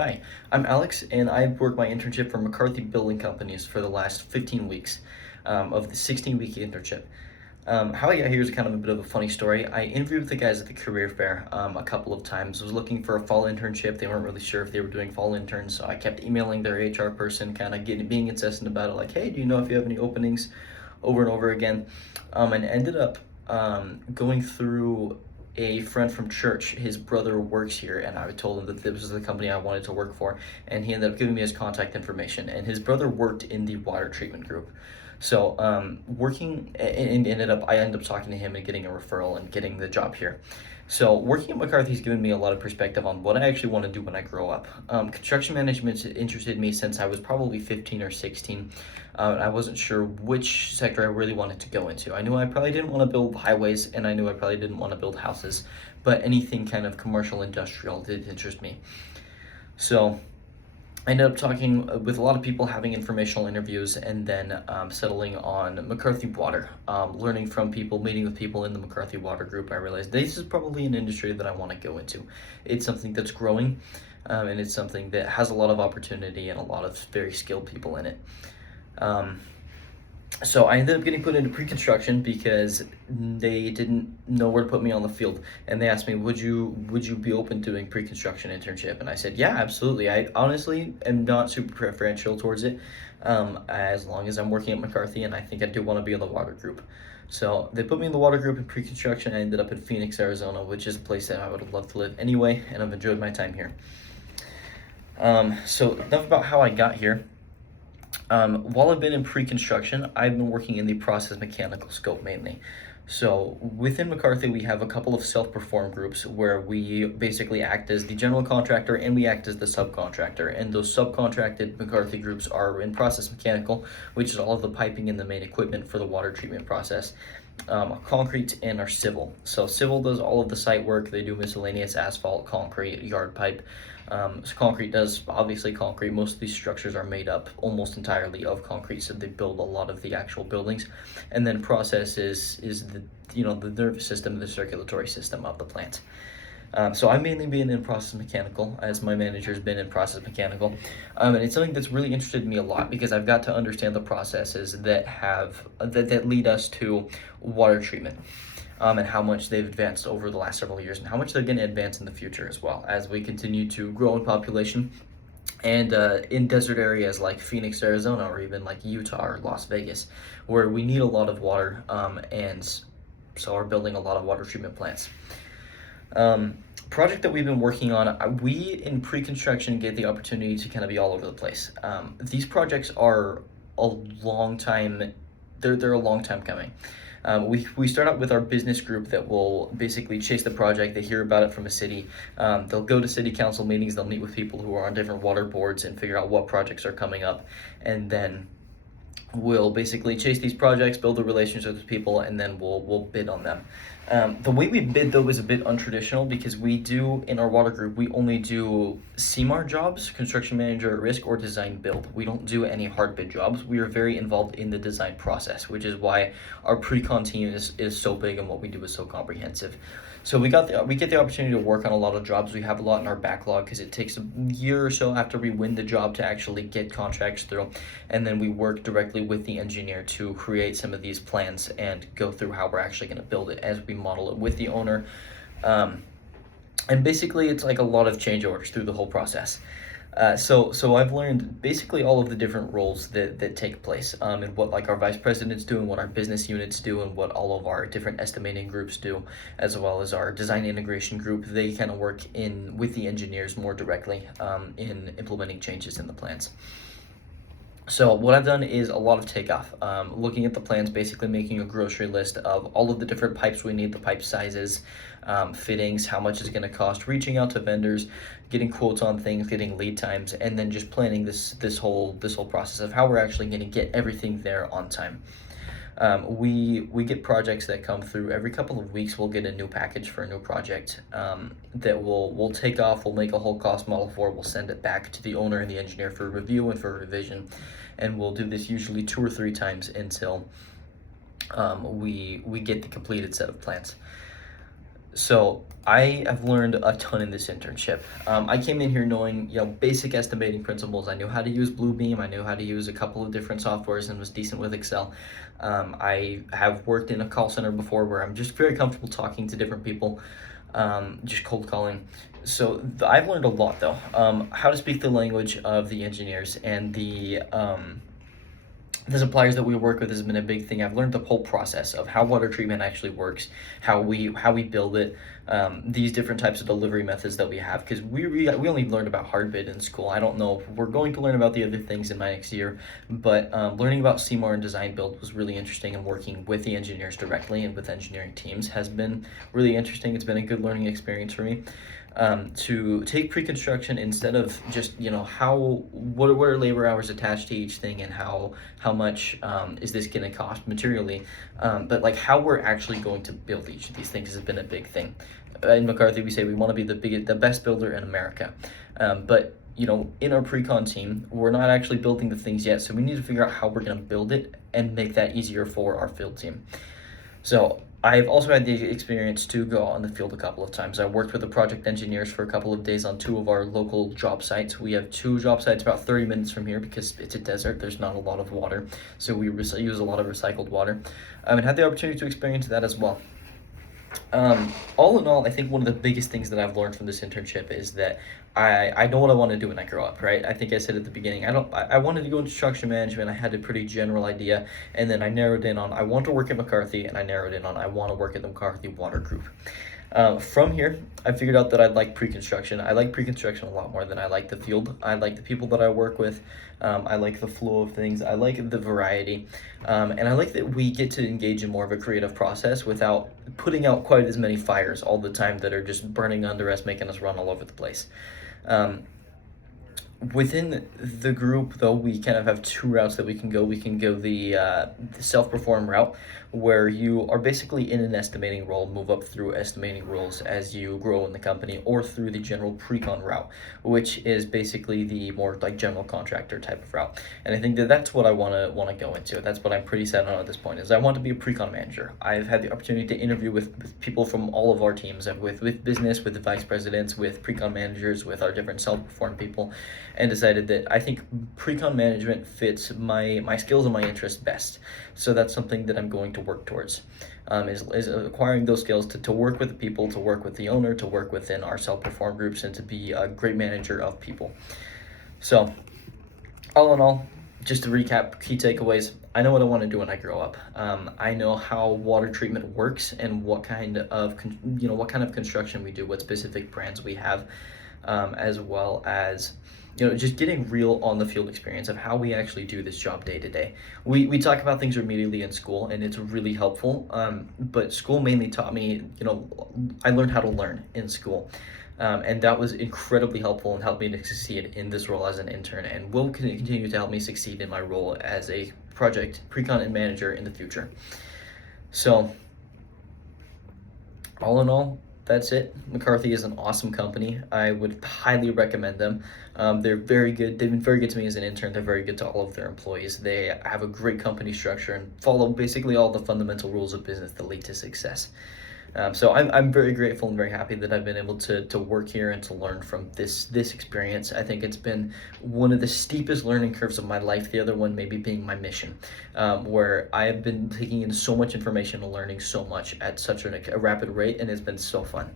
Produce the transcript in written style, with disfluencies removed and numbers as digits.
Hi, I'm Alex, and I've worked my internship for McCarthy Building Companies for the last 15 weeks of the 16-week internship. How I got here is kind of a bit of a funny story. I interviewed with the guys at the career fair a couple of times. I was looking for a fall internship. They weren't really sure if they were doing fall interns, so I kept emailing their HR person, kind of being incessant about it, like, hey, do you know if you have any openings, over and over again, and ended up going through a friend from church. His brother works here, and I told him that this was the company I wanted to work for, and he ended up giving me his contact information. And his brother worked in the water treatment group, so working and I ended up talking to him and getting a referral and getting the job here. So working at McCarthy's given me a lot of perspective on what I actually want to do when I grow up. Construction management interested me since I was probably 15 or 16. I wasn't sure which sector I really wanted to go into. I knew I probably didn't want to build highways, and I knew I probably didn't want to build houses, but anything kind of commercial industrial did interest me. So I ended up talking with a lot of people, having informational interviews, and then settling on McCarthy Water. Learning from people, meeting with people in the McCarthy Water group, I realized this is probably an industry that I want to go into. It's something that's growing, and it's something that has a lot of opportunity and a lot of very skilled people in it. So I ended up getting put into pre-construction because they didn't know where to put me on the field, and they asked me, would you be open to doing pre-construction internship? And I said, yeah, absolutely. I honestly am not super preferential towards it, as long as I'm working at McCarthy, and I think I do want to be in the water group. So they put me in the water group in pre-construction. I ended up in Phoenix, Arizona, which is a place that I would have loved to live anyway, and I've enjoyed my time here. So enough about how I got here. While I've been in pre-construction, I've been working in the process mechanical scope mainly. So within McCarthy, we have a couple of self-perform groups where we basically act as the general contractor and we act as the subcontractor. And those subcontracted McCarthy groups are in process mechanical, which is all of the piping and the main equipment for the water treatment process. Concrete, and our civil. So civil does all of the site work. They do miscellaneous asphalt, concrete, yard pipe. So concrete does obviously concrete. Most of these structures are made up almost entirely of concrete, so they build a lot of the actual buildings. And then process is the the nervous system, the circulatory system of the plant. So I've mainly been in process mechanical, as my manager's been in process mechanical, and it's something that's really interested me a lot because I've got to understand the processes that lead us to water treatment, and how much they've advanced over the last several years, and how much they're going to advance in the future as well as we continue to grow in population. And in desert areas like Phoenix, Arizona, or even like Utah or Las Vegas, where we need a lot of water, and so are building a lot of water treatment plants. Project that we've been working on, we in pre-construction get the opportunity to kind of be all over the place. These projects are a long time, they're a long time coming. We start out with our business group that will basically chase the project. They hear about it from a city. They'll go to city council meetings. They'll meet with people who are on different water boards and figure out what projects are coming up. And then we'll basically chase these projects, build the relationships with people, and then we'll bid on them. The way we bid, though, is a bit untraditional because in our water group, we only do CMAR jobs, construction manager at risk, or design build. We don't do any hard bid jobs. We are very involved in the design process, which is why our pre-con team is so big and what we do is so comprehensive. So we get the opportunity to work on a lot of jobs. We have a lot in our backlog because it takes a year or so after we win the job to actually get contracts through, and then we work directly with the engineer to create some of these plans and go through how we're actually going to build it as we model it with the owner. And basically, it's like a lot of change orders through the whole process. So I've learned basically all of the different roles that take place, and what like our vice presidents do and what our business units do and what all of our different estimating groups do, as well as our design integration group. They kind of work with the engineers more directly in implementing changes in the plans. So what I've done is a lot of takeoff, looking at the plans, basically making a grocery list of all of the different pipes we need, the pipe sizes, fittings, how much it's going to cost, reaching out to vendors, getting quotes on things, getting lead times, and then just planning this whole process of how we're actually going to get everything there on time. We get projects that come through every couple of weeks. We'll get a new package for a new project that we'll take off. We'll make a whole cost model for. We'll send it back to the owner and the engineer for review and for revision, and we'll do this usually 2 or 3 times until we get the completed set of plans. So I have learned a ton in this internship. I came in here knowing, basic estimating principles. I knew how to use Bluebeam. I knew how to use a couple of different softwares and was decent with Excel. I have worked in a call center before where I'm just very comfortable talking to different people, just cold calling. So I've learned a lot though. How to speak the language of the engineers and the suppliers that we work with has been a big thing. I've learned the whole process of how water treatment actually works, how we build it, these different types of delivery methods that we have. Because we only learned about hard bid in school. I don't know if we're going to learn about the other things in my next year, but learning about CMAR and design build was really interesting, and working with the engineers directly and with engineering teams has been really interesting. It's been a good learning experience for me. To take pre-construction instead of just what are labor hours attached to each thing, and how much is this going to cost materially, but like how we're actually going to build each of these things has been a big thing. In McCarthy, we say we want to be the best builder in America, but in our pre-con team, we're not actually building the things yet, so we need to figure out how we're going to build it and make that easier for our field team. So I've also had the experience to go out on the field a couple of times. I worked with the project engineers for a couple of days on two of our local job sites. We have two job sites about 30 minutes from here because it's a desert. There's not a lot of water, so we use a lot of recycled water, and had the opportunity to experience that as well. All in all, I think one of the biggest things that I've learned from this internship is that I know what I want to do when I grow up, right? I think I said at the beginning, I wanted to go into construction management. I had a pretty general idea, and then I narrowed in on I want to work at McCarthy, and I narrowed in on I want to work at the McCarthy Water Group. From here, I figured out that I like pre-construction. I like pre-construction a lot more than I like the field. I like the people that I work with. I like the flow of things. I like the variety. And I like that we get to engage in more of a creative process without putting out quite as many fires all the time that are just burning under us, making us run all over the place. Within the group, though, we kind of have two routes that we can go. We can go the self-perform route, where you are basically in an estimating role, move up through estimating roles as you grow in the company, or through the general pre-con route, which is basically the more like general contractor type of route. And I think that that's what I want to go into. That's what I'm pretty set on at this point. Is I want to be a pre-con manager. I've had the opportunity to interview with people from all of our teams, with business, with the vice presidents, with pre-con managers, with our different self-perform people, and decided that I think pre-con management fits my skills and my interests best. So that's something that I'm going to work towards, is acquiring those skills to work with the people, to work with the owner, to work within our self-perform groups, and to be a great manager of people. So all in all, just to recap, key takeaways. I know what I want to do when I grow up. I know how water treatment works and what kind of construction we do, what specific brands we have, as well as just getting real on the field experience of how we actually do this job day to day. We talk about things remedially in school, and it's really helpful. But school mainly taught me, I learned how to learn in school. And that was incredibly helpful and helped me to succeed in this role as an intern, and will continue to help me succeed in my role as a project pre-con and manager in the future. So all in all, that's it. McCarthy is an awesome company. I would highly recommend them. They're very good. They've been very good to me as an intern. They're very good to all of their employees. They have a great company structure and follow basically all the fundamental rules of business that lead to success. So I'm very grateful and very happy that I've been able to work here and to learn from this experience. I think it's been one of the steepest learning curves of my life. The other one maybe being my mission, where I have been taking in so much information and learning so much at such a rapid rate, and it's been so fun.